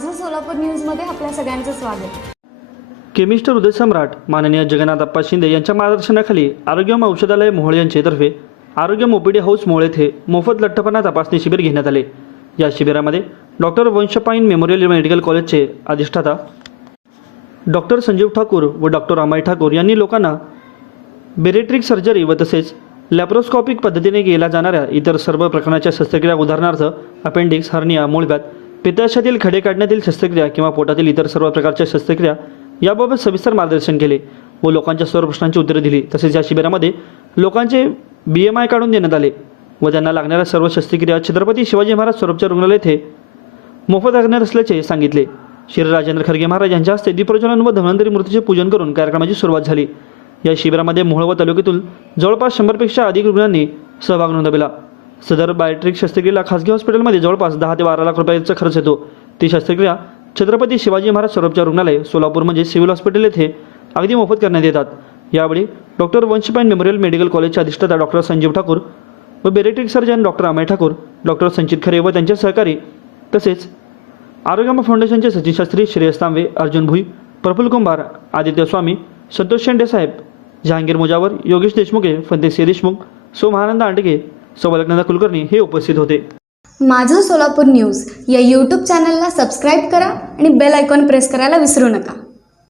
माझं सोलापूर न्यूजमध्ये आपल्या सगळ्यांचं स्वागत। केमिस्ट हृदय सम्राट माननीय जगन्नाथप्पा शिंदे यांच्या मार्गदर्शनाखाली आरोग्यम औषधालय मोहोळ यांच्यातर्फे आरोग्यम ओपीडी हाऊस मोहोळ येथे मोफत लठ्ठपणा तपासणी शिबिर घेण्यात आले। या शिबिरामध्ये डॉक्टर वंशपाईन मेमोरियल मेडिकल कॉलेजचे अधिष्ठाता डॉक्टर संजीव ठाकूर व डॉक्टर अमाई ठाकूर यांनी लोकांना बेरेट्रिक सर्जरी व तसेच लॅप्रोस्कोपिक पद्धतीने केल्या जाणाऱ्या इतर सर्व प्रकारच्या शस्त्रक्रिया उदाहरणार्थ अपेंडिक्स, हर्निया, मूळव्याध, पित्ताशयातील खडे काढण्यातील शस्त्रक्रिया किंवा पोटातील इतर सर्व प्रकारच्या शस्त्रक्रिया याबाबत सविस्तर मार्गदर्शन केले व लोकांच्या सर्व प्रश्नांची उत्तरे दिली। तसेच या शिबिरामध्ये लोकांचे BMI काढून देण्यात आले व त्यांना लागणाऱ्या सर्व शस्त्रक्रिया छत्रपती शिवाजी महाराज स्वरूपचार रुग्णालय येथे मोफत करणार असल्याचे सांगितले। श्री राजेंद्र खरगे महाराज यांच्या हस्ते दीपप्रज्वलन व धन्वंतरी मूर्तीचे पूजन करून कार्यक्रमाची सुरुवात झाली। या शिबिरामध्ये मोहोळ व तालुक्यातील जवळपास 100पेक्षा अधिक रुग्णांनी सहभाग नोंदवला। सदर बायोट्रिक शस्त्रक्रियेला खासगी हॉस्पिटलमध्ये जवळपास 10 ते 12 लाख रुपयांचा खर्च येतो। ती शस्त्रक्रिया छत्रपती शिवाजी महाराज स्वरूपचार रुग्णालय सोलापूर म्हणजे सिव्हिल हॉस्पिटल येथे अगदी मोफत करण्यात येतात। यावेळी डॉक्टर वंशपाईन मेमोरियल मेडिकल कॉलेजचे अधिष्ठाता डॉक्टर संजीव ठाकूर व बेरेट्रिक सर्जन डॉक्टर अमाई ठाकूर, डॉक्टर संचित खरे व त्यांचे सहकारी तसेच आरोग्यम फाउंडेशनचे सचिवशास्त्री श्रेयस तांबे, अर्जुन भुई, प्रफुल्ल कुंभार, आदित्य स्वामी, संतोष शेंडे साहेब, जहांगीर मुजावर, योगेश देशमुखे, फंतेसिंह देशमुख, सोमानंद आंडगे, सौलकनंदा कुलकर्णी हे उपस्थित होते। माझं सोलापूर न्यूज या यूट्यूब चॅनलला सबस्क्राईब करा आणि बेल आयकॉन प्रेस करायला विसरू नका।